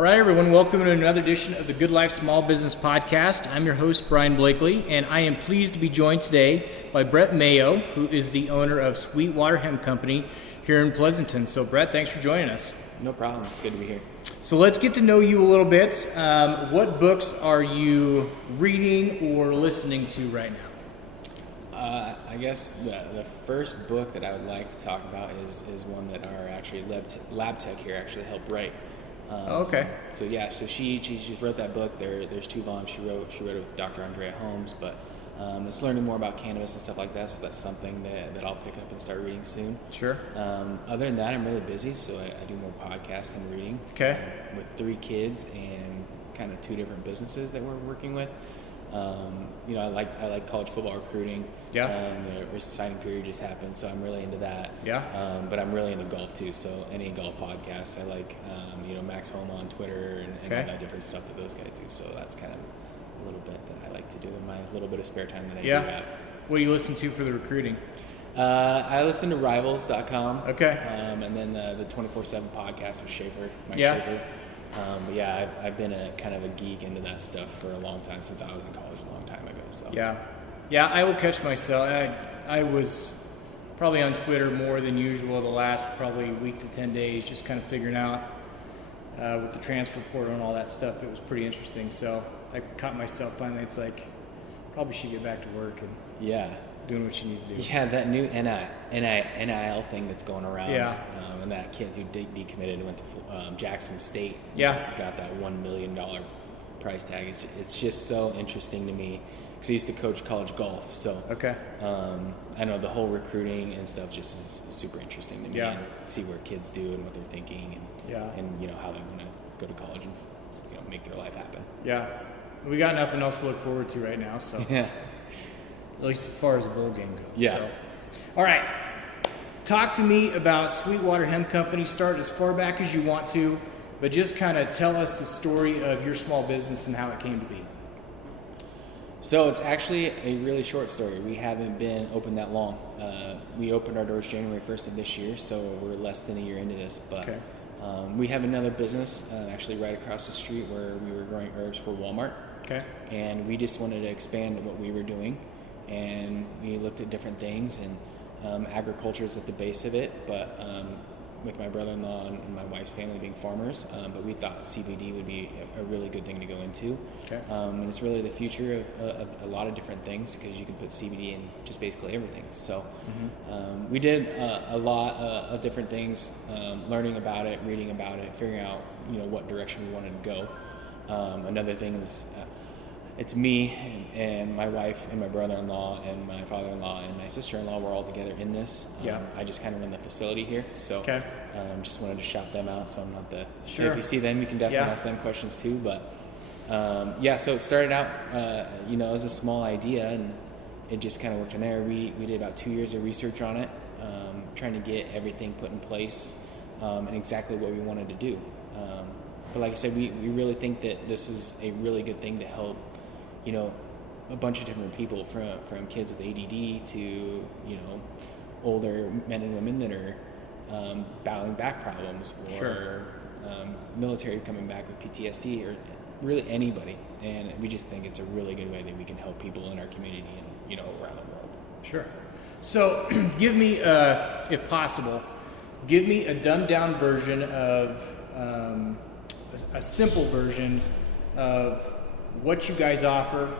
All right, everyone, welcome to another edition of the Good Life Small Business Podcast. I'm your host, Brian Blakely, and I am pleased to be joined today by Brett Mayo, who is the owner of Sweetwater Hemp Company here in Pleasanton. So, Brett, thanks for joining us. No problem. It's good to be here. So let's get to know you a little bit. What books are you reading or listening to right now? I guess the first book that I would like to talk about is one that our actually lab tech here actually helped write. Okay. So she just wrote that book. There's 2 volumes she wrote. She wrote it with Dr. Andrea Holmes, but it's learning more about cannabis and stuff like that. So that's something that I'll pick up and start reading soon. Sure. Other than that, I'm really busy, so I do more podcasts than reading. Okay. With 3 kids and kind of 2 different businesses that we're working with. I like college football recruiting. Yeah. The signing period just happened, so I'm really into that. Yeah. But I'm really into golf too, so any golf podcasts. I like, Max Homa on Twitter and all that different stuff that those guys do. So that's kind of a little bit that I like to do in my little bit of spare time that I do have. What do you listen to for the recruiting? I listen to Rivals.com. Okay. And then the 24/7 podcast with Mike Yeah. Schaefer. I've been a kind of a geek into that stuff for a long time, since I was in college a long time ago. So Yeah, I will catch myself. I was probably on Twitter more than usual the last probably week to 10 days, just kind of figuring out with the transfer portal and all that stuff. It was pretty interesting. So I caught myself finally. It's like, probably should get back to work and doing what you need to do. Yeah, that new NIL thing that's going around. Yeah. And that kid who decommitted and went to Jackson State. Yeah. Got that $1 million price tag. It's just so interesting to me, because I used to coach college golf. So okay. I know the whole recruiting and stuff just is super interesting to me. Yeah. And see where kids do and what they're thinking, and how they want to go to college and make their life happen. Yeah. We got nothing else to look forward to right now. So yeah. At least as far as the bowl game goes. Yeah. So. All right. Talk to me about Sweetwater Hemp Company. Start as far back as you want to, but just kind of tell us the story of your small business and how it came to be. So it's actually a really short story. We haven't been open that long. We opened our doors January 1st of this year, so we're less than a year into this. But okay. We have another business actually right across the street where we were growing herbs for Walmart. Okay. And we just wanted to expand what we were doing, and we looked at different things, and agriculture is at the base of it, but with my brother-in-law and my wife's family being farmers, but we thought CBD would be a really good thing to go into. Okay. And it's really the future of a lot of different things, because you can put CBD in just basically everything. So we did a lot of different things, learning about it, reading about it, figuring out what direction we wanted to go. Another thing is it's me and my wife and my brother-in-law and my father-in-law and my sister-in-law. We're all together in this. Yeah. I just kind of run the facility here, so okay. Just wanted to shout them out. So I'm not the. Sure. So if you see them, you can definitely ask them questions too. But so it started out, as a small idea, and it just kind of worked from there. We did about 2 years of research on it, trying to get everything put in place and exactly what we wanted to do. But like I said, we really think that this is a really good thing to help. A bunch of different people, from kids with ADD to, older men and women that are battling back problems, or sure. Military coming back with PTSD, or really anybody. And we just think it's a really good way that we can help people in our community and, around the world. Sure. So give me, if possible, a dumbed down version of, a simple version of what you guys offer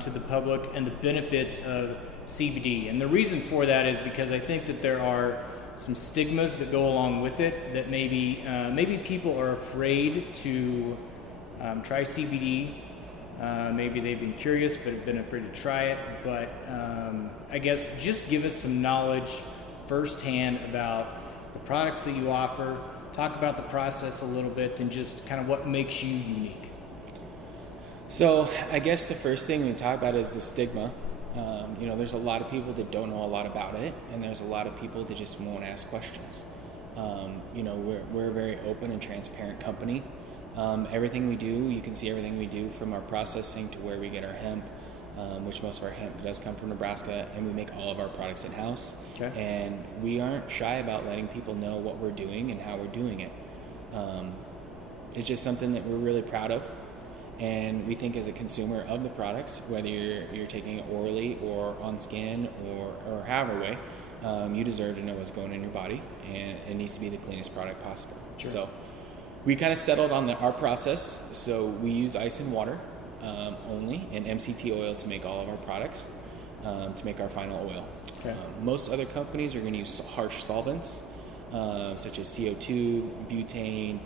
to the public and the benefits of CBD. And the reason for that is because I think that there are some stigmas that go along with it, that maybe people are afraid to try CBD. Maybe they've been curious but have been afraid to try it. But I guess just give us some knowledge firsthand about the products that you offer. Talk about the process a little bit, and just kind of what makes you unique. So I guess the first thing we talk about is the stigma. There's a lot of people that don't know a lot about it, and there's a lot of people that just won't ask questions. We're a very open and transparent company. Everything we do, you can see everything we do, from our processing to where we get our hemp, which most of our hemp does come from Nebraska, and we make all of our products in-house. Okay. And we aren't shy about letting people know what we're doing and how we're doing it. it's just something that we're really proud of. And we think as a consumer of the products, whether you're taking it orally or on skin or however way, you deserve to know what's going in your body, and it needs to be the cleanest product possible. Sure. So we kind of settled on our process. So we use ice and water only, and MCT oil to make all of our products, to make our final oil. Okay. Most other companies are going to use harsh solvents, such as CO2, butane,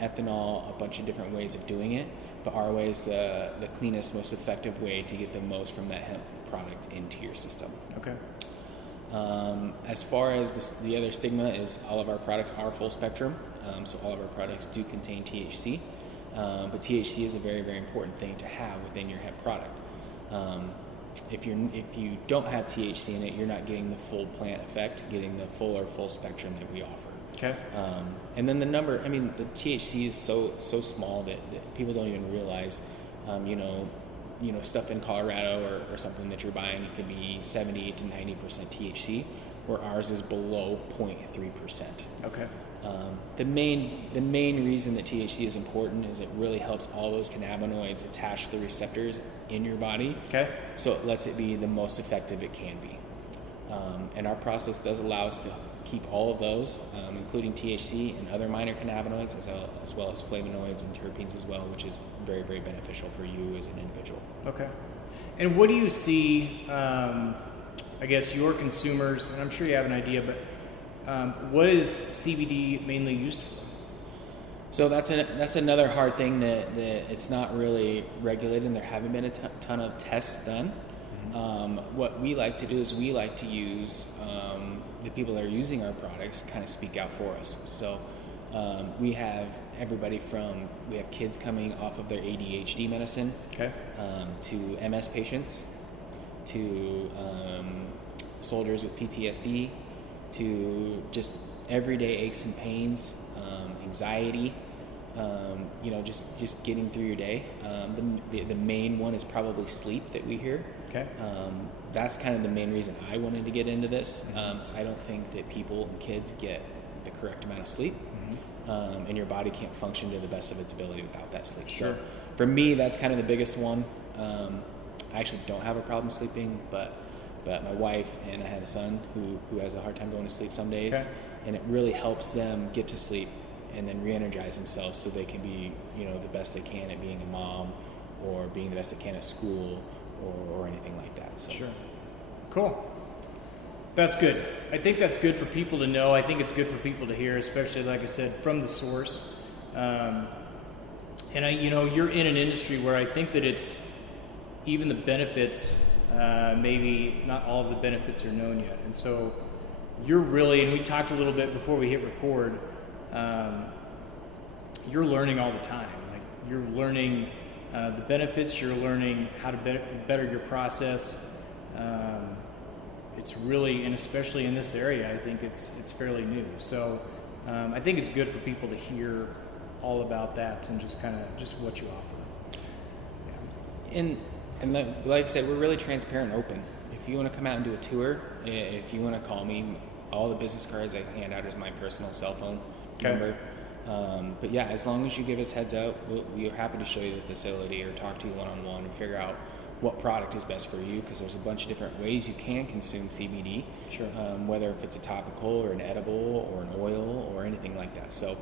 ethanol, a bunch of different ways of doing it. But our way is the cleanest, most effective way to get the most from that hemp product into your system. Okay. As far as the other stigma is, all of our products are full spectrum, so all of our products do contain THC, but THC is a very, very important thing to have within your hemp product. If you don't have THC in it, you're not getting the full plant effect, getting the full spectrum that we offer. Okay. And then the THC is so small that people don't even realize, stuff in Colorado or something that you're buying, it could be 70 to 90% THC, where ours is below 0.3%. Okay. The main reason that THC is important is it really helps all those cannabinoids attach to the receptors in your body. Okay. So it lets it be the most effective it can be. And our process does allow us to keep all of those, including THC and other minor cannabinoids, as well as flavonoids and terpenes as well, which is very, very beneficial for you as an individual. Okay. And what do you see, I guess, your consumers, and I'm sure you have an idea, but what is CBD mainly used for? So that's another hard thing that it's not really regulated, and there haven't been a ton of tests done. What we like to do is we like to use the people that are using our products kind of speak out for us. So we have we have kids coming off of their ADHD medicine, okay, to MS patients, to soldiers with PTSD, to just everyday aches and pains, anxiety, just getting through your day. The main one is probably sleep that we hear. Okay. That's kind of the main reason I wanted to get into this. Is I don't think that people and kids get the correct amount of sleep, and your body can't function to the best of its ability without that sleep. Sure. So for me, that's kind of the biggest one. I actually don't have a problem sleeping, but my wife and I have a son who has a hard time going to sleep some days, okay, and it really helps them get to sleep and then re-energize themselves so they can be, the best they can at being a mom or being the best they can at school or anything like that. So. Sure. Cool. That's good. I think that's good for people to know. I think it's good for people to hear, especially, like I said, from the source. And you're in an industry where I think that it's even the benefits, maybe not all of the benefits are known yet. And so you're really, and we talked a little bit before we hit record, you're learning all the time. Like, you're learning the benefits, you're learning how to better your process. It's really, and especially in this area, I think it's fairly new. So I think it's good for people to hear all about that and just what you offer. Yeah. And like I said, we're really transparent and open. If you want to come out and do a tour, if you want to call me, all the business cards I hand out is my personal cell phone number. But yeah, as long as you give us heads up, we're happy to show you the facility or talk to you one-on-one and figure out what product is best for you, because there's a bunch of different ways you can consume CBD. Sure. Whether if it's a topical or an edible or an oil or anything like that. So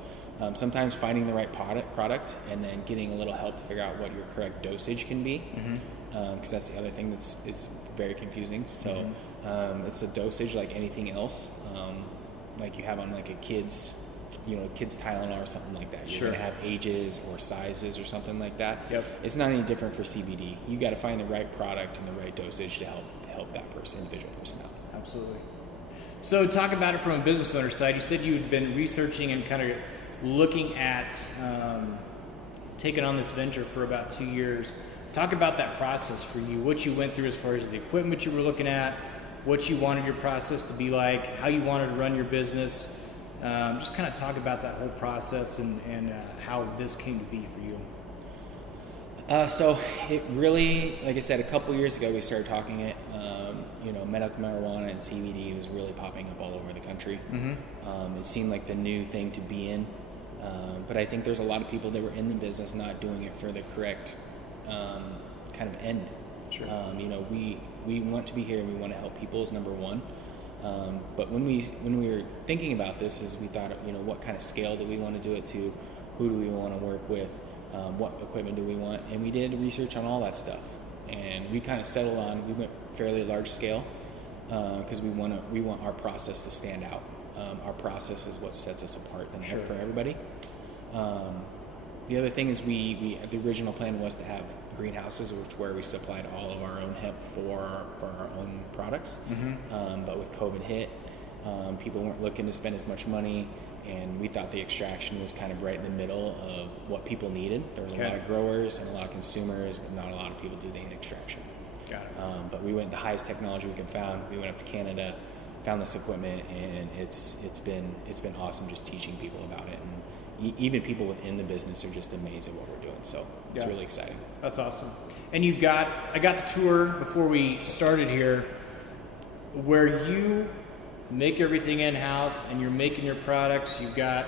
sometimes finding the right product and then getting a little help to figure out what your correct dosage can be, because that's the other thing it's very confusing. So it's a dosage like anything else, like you have on like a kid's Tylenol or something like that. You're Sure. going to have ages or sizes or something like that. Yep. It's not any different for CBD. You got to find the right product and the right dosage to help that individual person out. Absolutely. So talk about it from a business owner side. You said you had been researching and kind of looking at taking on this venture for about 2 years. Talk about that process for you, what you went through as far as the equipment you were looking at, what you wanted your process to be like, how you wanted to run your business. Just kind of talk about that whole process and how this came to be for you. So it really, like I said, a couple years ago we started talking it. Medical marijuana and CBD was really popping up all over the country. It seemed like the new thing to be in. But I think there's a lot of people that were in the business not doing it for the correct kind of end. Sure. We want to be here and we want to help people is number one. But when we were thinking about this, is we thought, what kind of scale do we want to do it to? Who do we want to work with? What equipment do we want? And we did research on all that stuff. And we kind of settled on, we went fairly large scale because we want our process to stand out. Our process is what sets us apart and Sure. for everybody. The other thing is the original plan was to have greenhouses, where we supplied all of our own hemp for our own products. Mm-hmm. But with COVID hit, people weren't looking to spend as much money, and we thought the extraction was kind of right in the middle of what people needed. There was a lot of growers and a lot of consumers, but not a lot of people do the extraction. Got it. But we went the highest technology we could find. We went up to Canada, found this equipment, and it's been awesome just teaching people about it. And even people within the business are just amazed at what we're doing. So it's really exciting. That's awesome. And I got the tour before we started here, where you make everything in-house and you're making your products. You've got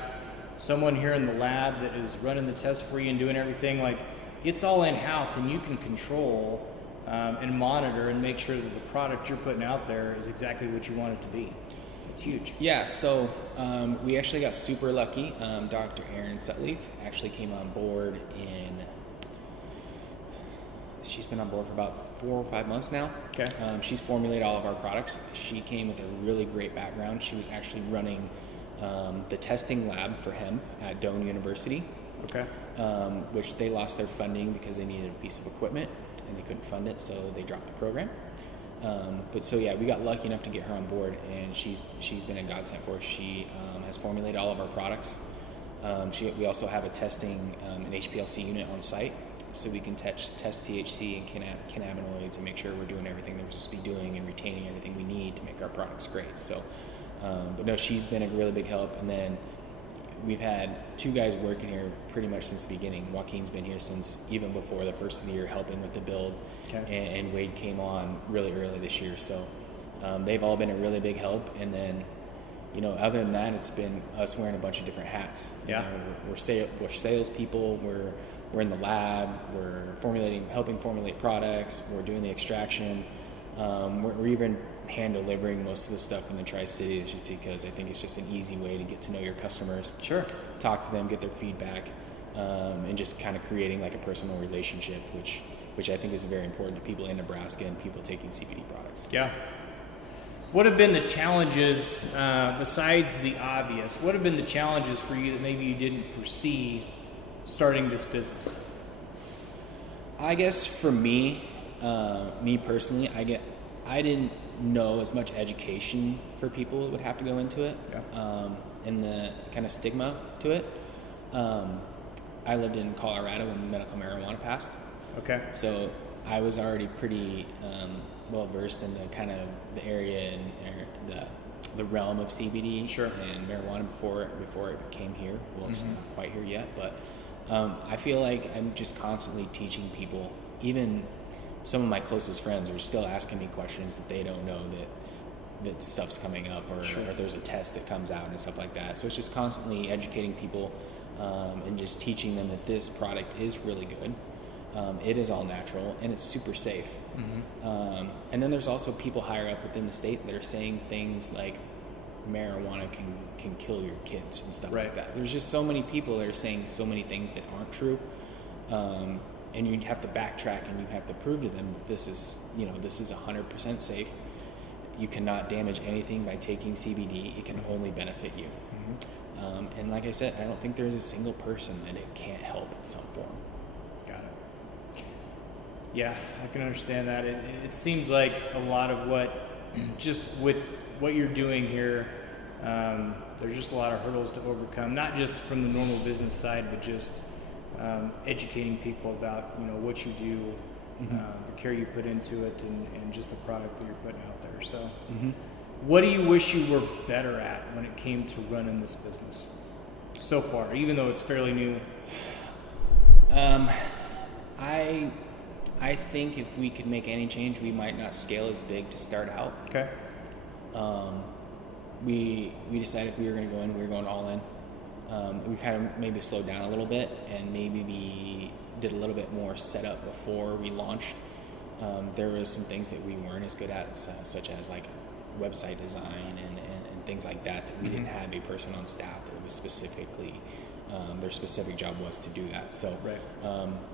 someone here in the lab that is running the tests for you and doing everything. Like, it's all in-house, and you can control and monitor and make sure that the product you're putting out there is exactly what you want it to be. It's huge. Yeah, so we actually got super lucky. Dr. Erin Sutleaf actually came on board she's been on board for about 4 or 5 months now. Okay. She's formulated all of our products. She came with a really great background. She was actually running the testing lab for hemp at Doane University. Okay. Which they lost their funding because they needed a piece of equipment and they couldn't fund it, so they dropped the program. We got lucky enough to get her on board, and she's been a godsend for us. She has formulated all of our products. We also have a testing an HPLC unit on site, so we can test THC and cannabinoids and make sure we're doing everything that we're supposed to be doing and retaining everything we need to make our products great. So, she's been a really big help. And then we've had 2 guys working here pretty much since the beginning. Joaquin's been here since even before the first of the year, helping with the build. Okay. And Wade came on really early this year. So they've all been a really big help. And then, other than that, it's been us wearing a bunch of different hats. Yeah. We're salespeople. We're in the lab. We're helping formulate products. We're doing the extraction. We're even hand delivering most of the stuff in the Tri-Cities, just because I think it's just an easy way to get to know your customers. Sure. Talk to them, get their feedback, and just kind of creating like a personal relationship, which I think is very important to people in Nebraska and people taking CBD products. Yeah. What have been the challenges, besides the obvious, what have been the challenges for you that maybe you didn't foresee starting this business? I guess for me personally, I didn't know as much education for people that would have to go into it, and the kind of stigma to it. I lived in Colorado when medical marijuana passed. Okay. So I was already pretty well versed in the kind of the area and the realm of CBD and marijuana before it came here. Well, it's not quite here yet, but I feel like I'm just constantly teaching people. Even some of my closest friends are still asking me questions that they don't know that stuff's coming up, or there's a test that comes out and stuff like that. So it's just constantly educating people and just teaching them that this product is really good. It is all natural and it's super safe. And then there's also people higher up within the state that are saying things like marijuana can kill your kids and stuff like that. There's just so many people that are saying so many things that aren't true. And you have to backtrack and you have to prove to them that this is 100% safe. You cannot damage anything by taking CBD. It can only benefit you. And like I said, I don't think there's a single person that it can't help in some form. Got it. Yeah, I can understand that. It seems like a lot of just with what you're doing here, there's just a lot of hurdles to overcome, not just from the normal business side, but just educating people about what you do, the care you put into it, and just the product that you're putting out there. So what do you wish you were better at when it came to running this business so far, even though it's fairly new? I think if we could make any change, we might not scale as big to start out. Okay. We decided if we were going to go in, we were going all in. we kind of maybe slowed down a little bit and maybe we did a little bit more setup before we launched. There was some things that we weren't as good at, such as like website design and things like that we didn't have a person on staff that was specifically, their specific job was to do that. So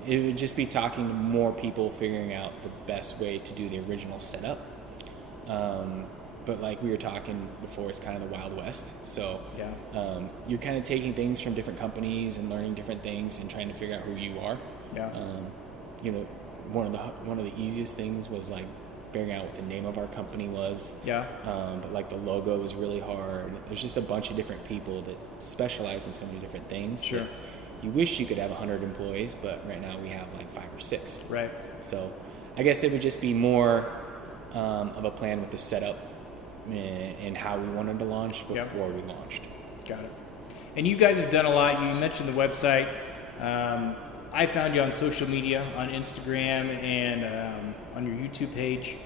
it would just be talking to more people, figuring out the best way to do the original setup. But like we were talking before, it's kind of the Wild West. So you're kind of taking things from different companies and learning different things and trying to figure out who you are. You know, one of the easiest things was like figuring out what the name of our company was. But like the logo was really hard. There's just a bunch of different people that specialize in so many different things. You wish you could have 100 employees, but right now we have like 5 or 6. So I guess it would just be more of a plan with the setup and how we wanted to launch before we launched. Got it. And you guys have done a lot. You mentioned the website. I found you on social media, on Instagram and on your YouTube page.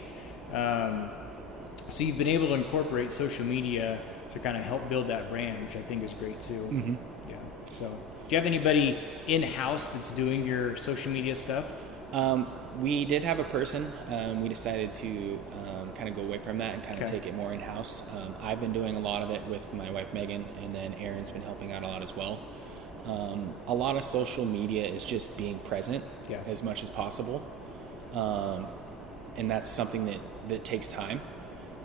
So you've been able to incorporate social media to kind of help build that brand, which I think is great too. So do you have anybody in-house that's doing your social media stuff? We did have a person. We decided to kind of go away from that and kind of take it more in-house. I've been doing a lot of it with my wife Megan, and then Erin's been helping out a lot as well. A lot of social media is just being present as much as possible, and that's something that takes time.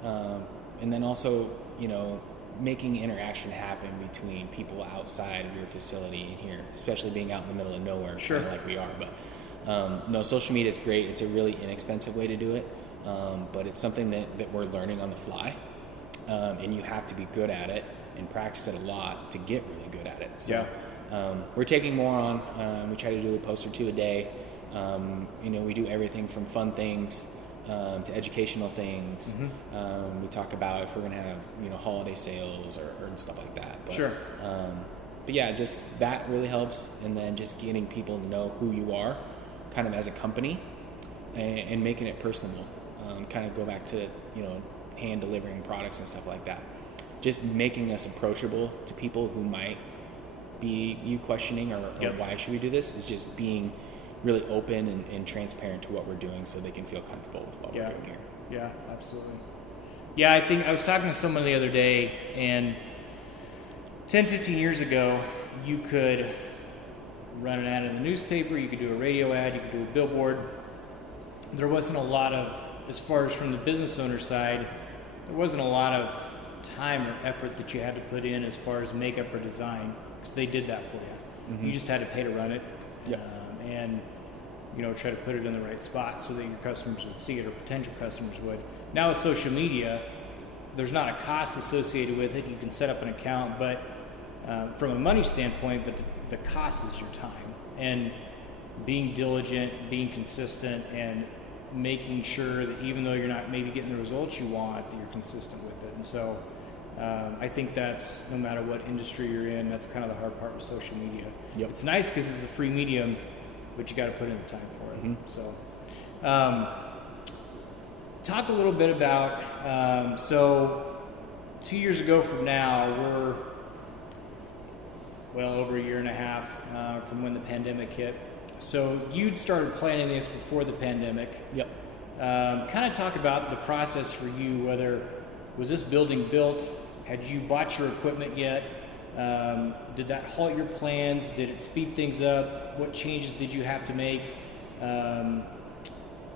And then also, you know, making interaction happen between people outside of your facility and here, especially being out in the middle of nowhere, kind of like we are. But no, social media is great. It's a really inexpensive way to do it, but it's something that we're learning on the fly, and you have to be good at it and practice it a lot to get really good at it. So we're taking more on. We try to do a post or 2 a day. You know, we do everything from fun things to educational things. We talk about if we're going to have, you know, holiday sales or stuff like that. But, but yeah, just that really helps. And then just getting people to know who you are kind of as a company and making it personable. Kind of go back to, you know, hand delivering products and stuff like that. Just making us approachable to people who might be you questioning or why should we do this, is just being really open and transparent to what we're doing so they can feel comfortable with what we're doing here. Yeah, absolutely. Yeah, I think I was talking to someone the other day, and 10, 15 years ago, you could run an ad in the newspaper, you could do a radio ad, you could do a billboard. There wasn't a lot of, as far as from the business owner side, there wasn't a lot of time or effort that you had to put in as far as makeup or design, because they did that for you. You just had to pay to run it. And, you know, try to put it in the right spot so that your customers would see it, or potential customers would. Now with social media, there's not a cost associated with it. You can set up an account, but from a money standpoint, but the cost is your time. And being diligent, being consistent, and making sure that even though you're not maybe getting the results you want, that you're consistent with it. And so I think that's, no matter what industry you're in, that's kind of the hard part with social media. It's nice because it's a free medium, but you got to put in the time for it. So, talk a little bit about, so 2 years ago from now, we're well over a year and a half from when the pandemic hit. So you'd started planning this before the pandemic. Kind of talk about the process for you, whether, was this building built? Had you bought your equipment yet? Did that halt your plans? Did it speed things up? What changes did you have to make?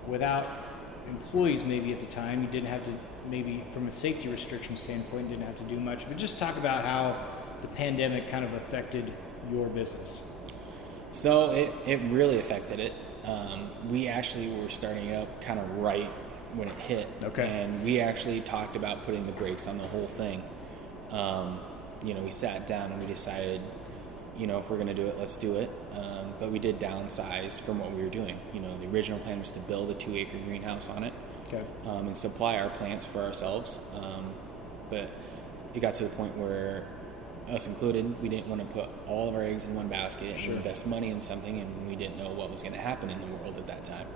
Without employees maybe at the time, you didn't have to, maybe from a safety restriction standpoint, didn't have to do much. But just talk about how the pandemic kind of affected your business. So it really affected it. We actually were starting up kind of right when it hit. And we actually talked about putting the brakes on the whole thing. You know, we sat down and we decided, you know, if we're going to do it, let's do it. But we did downsize from what we were doing. You know, the original plan was to build a 2-acre greenhouse on it and supply our plants for ourselves. But it got to the point where, us included, we didn't want to put all of our eggs in one basket and invest money in something, and we didn't know what was going to happen in the world at that time.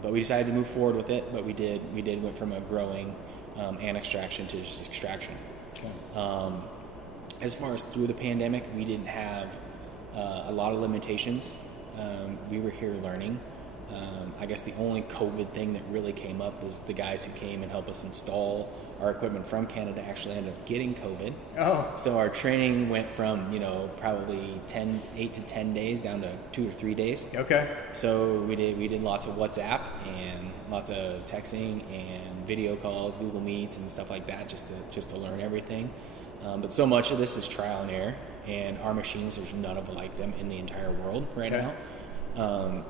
But we decided to move forward with it. But we did went from a growing and extraction to just extraction. as far as through the pandemic, we didn't have a lot of limitations. We were here learning. I guess the only COVID thing that really came up was the guys who came and helped us install our equipment from Canada actually ended up getting COVID. Oh. So our training went from, probably 8 to 10 days down to 2 or 3 days. Okay. So we did lots of WhatsApp and lots of texting and video calls, Google Meets and stuff like that, just to learn everything. But so much of this is trial and error, and our machines, there's none of like them in the entire world right now.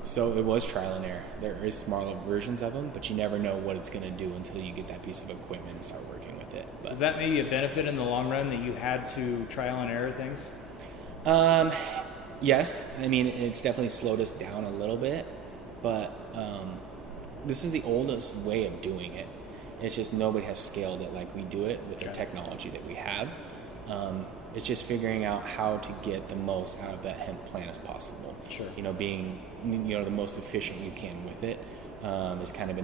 So it was trial and error. There is smaller versions of them, but you never know what it's going to do until you get that piece of equipment and start working with it. But was that maybe a benefit in the long run that you had to trial and error things? Yes. I mean, it's definitely slowed us down a little bit, but this is the oldest way of doing it. It's just nobody has scaled it like we do it with the technology that we have. It's just figuring out how to get the most out of that hemp plant as possible. Sure. Being the most efficient you can with it is kind of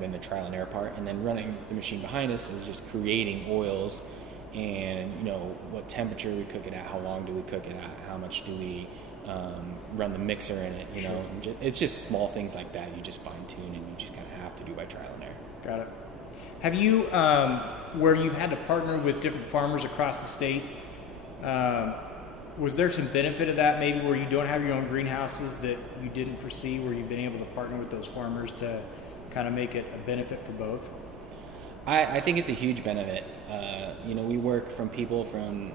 been the trial and error part, and then running the machine behind us is just creating oils, and what temperature we cook it at, how long do we cook it at, how much do we run the mixer in it. Sure. It's just small things like that you just fine tune and you just kind of have to do by trial and error. Got it. Have you, where you've had to partner with different farmers across the state, was there some benefit of that, maybe where you don't have your own greenhouses that you didn't foresee, where you've been able to partner with those farmers to kind of make it a benefit for both? I think it's a huge benefit. We work from people from,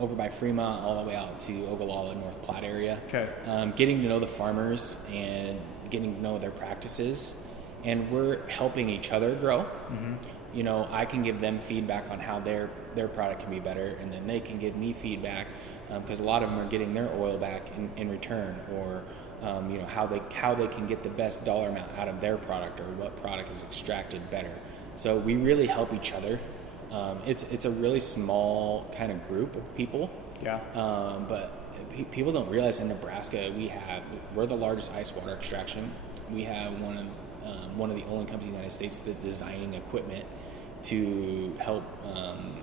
over by Fremont all the way out to Ogallala, North Platte area. Okay. Getting to know the farmers and getting to know their practices, and we're helping each other grow. Mm-hmm. I can give them feedback on how their product can be better, and then they can give me feedback because a lot of them are getting their oil back in return, or how they can get the best dollar amount out of their product, or what product is extracted better. So we really help each other. It's a really small kind of group of people. Yeah. But people don't realize in Nebraska we're the largest ice water extraction. We have one of the only companies in the United States that's designing equipment to help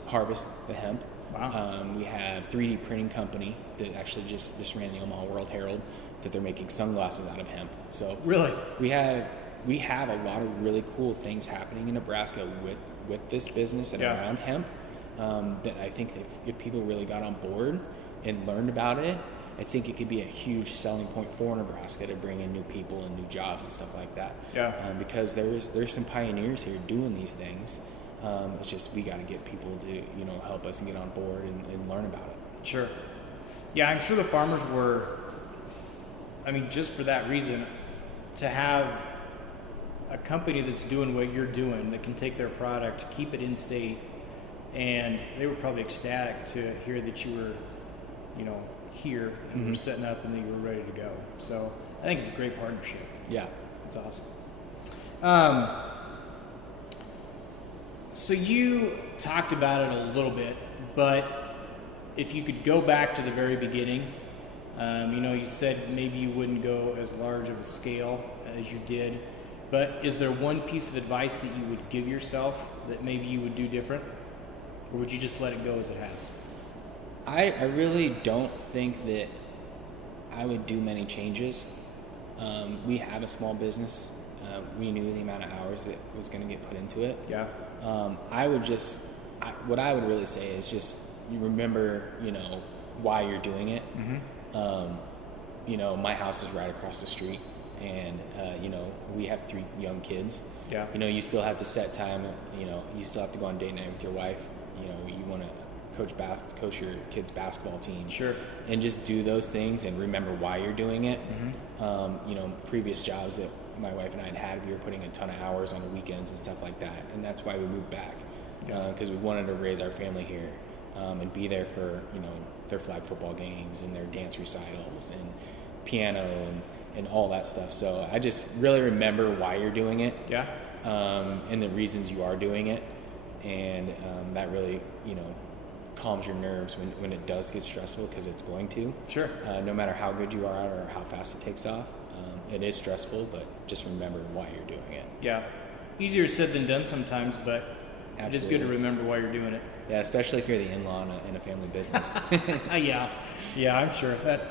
harvest the hemp. Wow. We have 3D printing company that actually just ran the Omaha World Herald, that they're making sunglasses out of hemp. So really, we have a lot of really cool things happening in Nebraska with this business and around hemp, that I think if people really got on board and learned about it, I think it could be a huge selling point for Nebraska to bring in new people and new jobs and stuff like that. Yeah. Because there's some pioneers here doing these things. It's just we got to get people to help us and get on board and learn about it. Sure. Yeah, I'm sure the farmers were. I mean, just for that reason, to have a company that's doing what you're doing, that can take their product, keep it in state, and they were probably ecstatic to hear that you were, here and Mm-hmm. we're setting up and that you were ready to go. So I think it's a great partnership. Yeah. It's awesome. So you talked about it a little bit, but if you could go back to the very beginning, you said maybe you wouldn't go as large of a scale as you did, but is there one piece of advice that you would give yourself that maybe you would do different? Or would you just let it go as it has? I really don't think that I would do many changes. We have a small business. We knew the amount of hours that was going to get put into it. Yeah. What I would really say is just you remember, why you're doing it. Mm-hmm. My house is right across the street, and we have 3 young kids. Yeah. You still have to set time. You still have to go on date night with your wife. You want to coach your kids' basketball team. Sure. And just do those things and remember why you're doing it. Mm-hmm. Previous jobs that my wife and I had, we were putting a ton of hours on the weekends and stuff like that, and that's why we moved back, because we wanted to raise our family here and be there for their flag football games and their dance recitals and piano and all that stuff. So I just really remember why you're doing it, and the reasons you are doing it, and that really calms your nerves when it does get stressful, because it's going to. Sure. No matter how good you are or how fast it takes off, it is stressful, but just remember why you're doing it. Yeah. Easier said than done sometimes, but It is good to remember why you're doing it. Yeah, especially if you're the in-law in a family business. Yeah, I'm sure that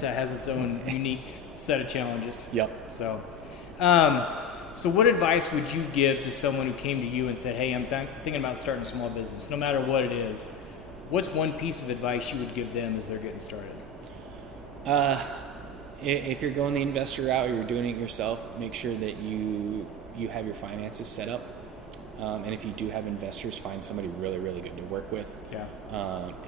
has its own unique set of challenges. Yep. So, so what advice would you give to someone who came to you and said, "Hey, I'm thinking about starting a small business, no matter what it is"? What's one piece of advice you would give them as they're getting started? If you're going the investor route or you're doing it yourself, make sure that you have your finances set up. And if you do have investors, find somebody really, really good to work with. Yeah.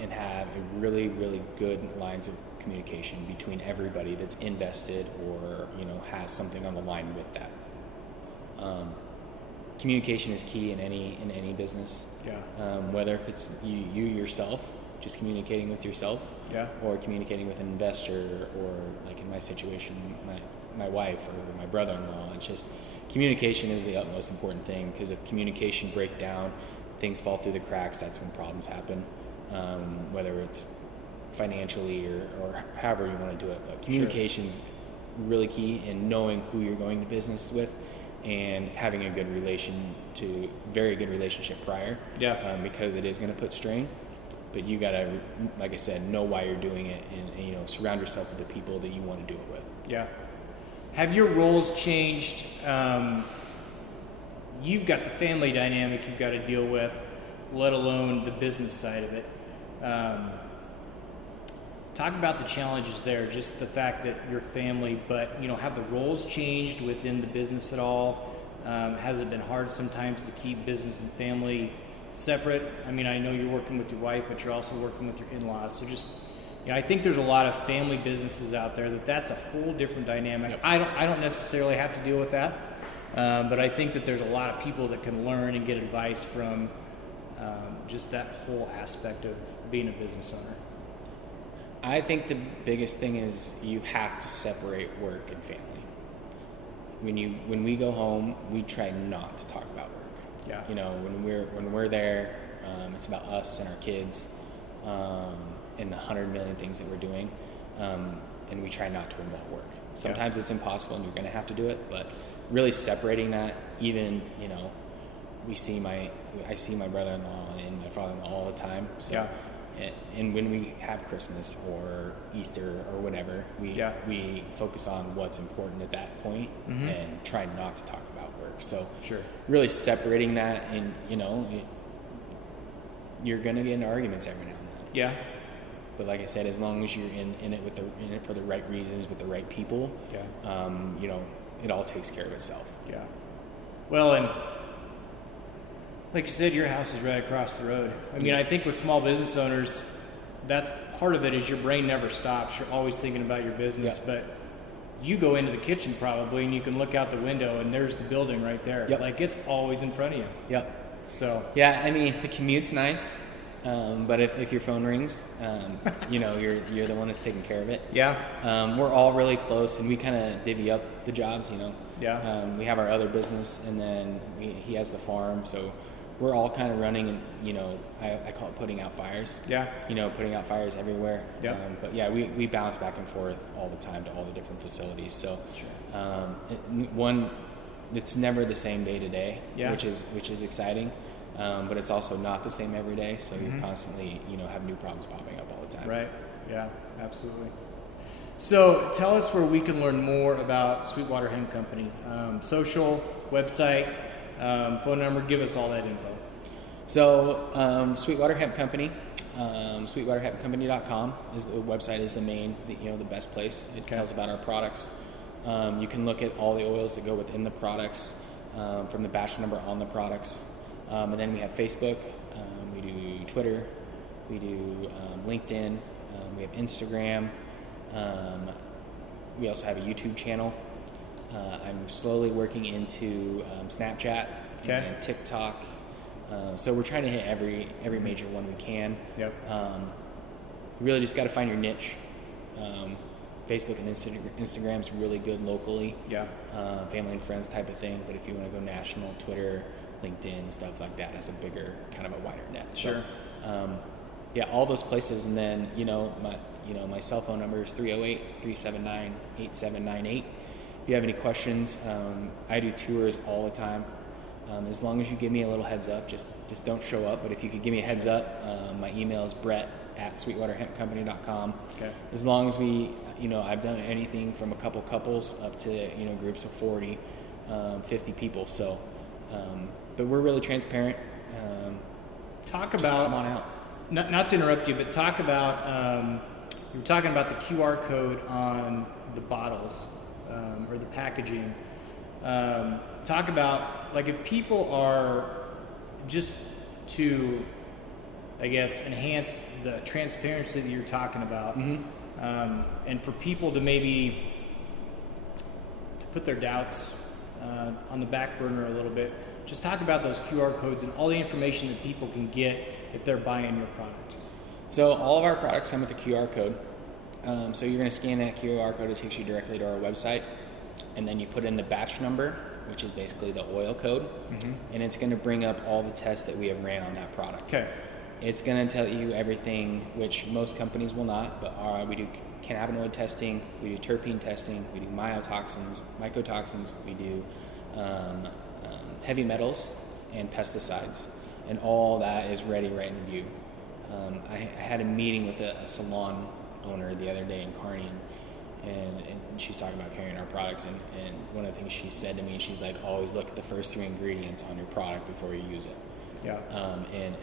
And have a really, really good lines of communication between everybody that's invested or, has something on the line with that. Communication is key in any business. Yeah. Whether if it's you yourself, just communicating with yourself, yeah, or communicating with an investor, or like in my situation, my wife or my brother-in-law. It's just communication is the utmost important thing, because if communication breaks down, things fall through the cracks. That's when problems happen, whether it's financially or however you want to do it. But communication's really key in knowing who you're going to business with and having a very good relationship prior. Yeah. Because it is going to put strain. But you gotta, like I said, know why you're doing it, and surround yourself with the people that you want to do it with. Yeah. Have your roles changed? You've got the family dynamic you've got to deal with, let alone the business side of it. Talk about the challenges there, just the fact that you're family, but have the roles changed within the business at all? Has it been hard sometimes to keep business and family separate? I mean, I know you're working with your wife, but you're also working with your in-laws. So just, I think there's a lot of family businesses out there that's a whole different dynamic. Yep. I don't necessarily have to deal with that, but I think that there's a lot of people that can learn and get advice from just that whole aspect of being a business owner. I think the biggest thing is you have to separate work and family. When we go home, we try not to talk about work. Yeah. When we're there, it's about us and our kids, and the 100 million things that we're doing, and we try not to involve work. Sometimes it's impossible, and you're going to have to do it. But really separating that, even I see my brother-in-law and my father-in-law all the time. So, yeah. And when we have Christmas or Easter or whatever, we focus on what's important at that point, mm-hmm. and try not to talk about work. So sure, really separating that, and you're gonna get into arguments every now and then. Yeah. But like I said, as long as you're in it for the right reasons with the right people, it all takes care of itself. Yeah. Well, and like you said, your house is right across the road. I mean, I think with small business owners, that's part of it, is your brain never stops. You're always thinking about your business, but you go into the kitchen probably and you can look out the window and there's the building right there. Yep. Like, it's always in front of you. Yep. So. Yeah, I mean, the commute's nice, but if your phone rings, you're the one that's taking care of it. Yeah. We're all really close, and we kind of divvy up the jobs, Yeah. We have our other business, and then he has the farm, so we're all kind of running, and I call it putting out fires. Yeah. Putting out fires everywhere. Yeah. But yeah, we bounce back and forth all the time to all the different facilities. So, one, it's never the same day to day, which is exciting. But it's also not the same every day. So mm-hmm. you're constantly, have new problems popping up all the time. Right. Yeah. Absolutely. So tell us where we can learn more about Sweetwater Hemp Company. Social, website, phone number. Give us all that info. So Sweetwater Hemp Company, sweetwaterhempcompany.com is the website, is the main, the best place. It tells about our products. You can look at all the oils that go within the products, from the batch number on the products. And then we have Facebook, we do Twitter, we do LinkedIn, we have Instagram. We also have a YouTube channel. I'm slowly working into Snapchat and TikTok. So we're trying to hit every major one we can. Yep. You really just got to find your niche. Facebook and Instagram's really good locally. Yeah. Family and friends type of thing. But if you want to go national, Twitter, LinkedIn, stuff like that has a bigger, kind of a wider net. Sure. So, all those places. And then, my cell phone number is 308-379-8798. If you have any questions, I do tours all the time. As long as you give me a little heads up, just don't show up. But if you could give me a heads up, my email is brett@sweetwaterhempcompany.com. Okay. As long as we, I've done anything from a couple couples up to, groups of 40, 50 people. So, but we're really transparent. Talk just about, come on out. not to interrupt you, but talk about, you were talking about the QR code on the bottles or the packaging. Talk about, like, if people are just to, I guess, enhance the transparency that you're talking about, and for people to maybe to put their doubts on the back burner a little bit, just talk about those QR codes and all the information that people can get if they're buying your product. So all of our products come with a QR code. So you're going to scan that QR code. It takes you directly to our website, and then you put in the batch number, which is basically the oil code, and it's going to bring up all the tests that we have ran on that product. Okay. It's going to tell you everything, which most companies will not, but we do cannabinoid testing, we do terpene testing, we do mycotoxins, we do heavy metals and pesticides, and all that is ready right in view. I had a meeting with a salon owner the other day in Kearney, and she's talking about carrying our products, and one of the things she said to me, she's like, always look at the first 3 ingredients on your product before you use it. Yeah.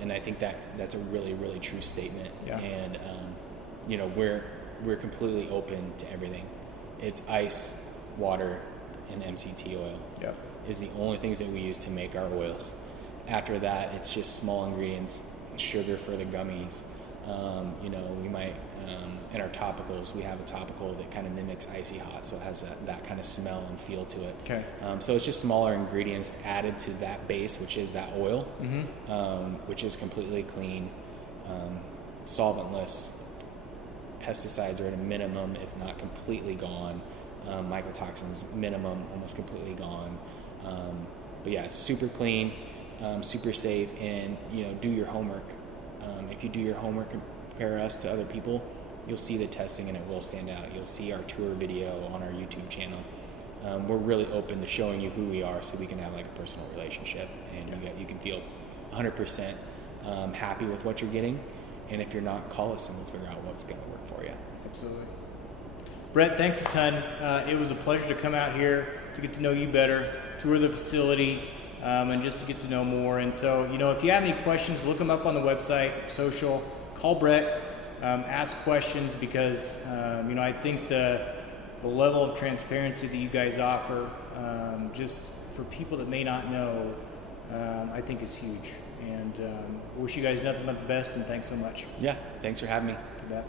And I think that's a really, really true statement. Yeah. And we're completely open to everything. It's ice, water, and MCT oil. Yeah. Is the only things that we use to make our oils. After that, it's just small ingredients, sugar for the gummies. We might, in our topicals, we have a topical that kind of mimics icy hot, so it has that kind of smell and feel to it. Okay. So it's just smaller ingredients added to that base, which is that oil, which is completely clean, solventless. Pesticides are at a minimum, if not completely gone. Mycotoxins, minimum, almost completely gone. But yeah, it's super clean, super safe, and do your homework. If you do your homework and compare us to other people, you'll see the testing and it will stand out. You'll see our tour video on our YouTube channel. We're really open to showing you who we are, so we can have like a personal relationship, and you can feel 100% happy with what you're getting. And if you're not, call us and we'll figure out what's going to work for you. Absolutely. Brett, thanks a ton. It was a pleasure to come out here to get to know you better, tour the facility, and just to get to know more. And so, if you have any questions, look them up on the website, social, call Brett, ask questions, because, I think the level of transparency that you guys offer, just for people that may not know, I think is huge. And wish you guys nothing but the best, and thanks so much. Yeah, thanks for having me. You bet.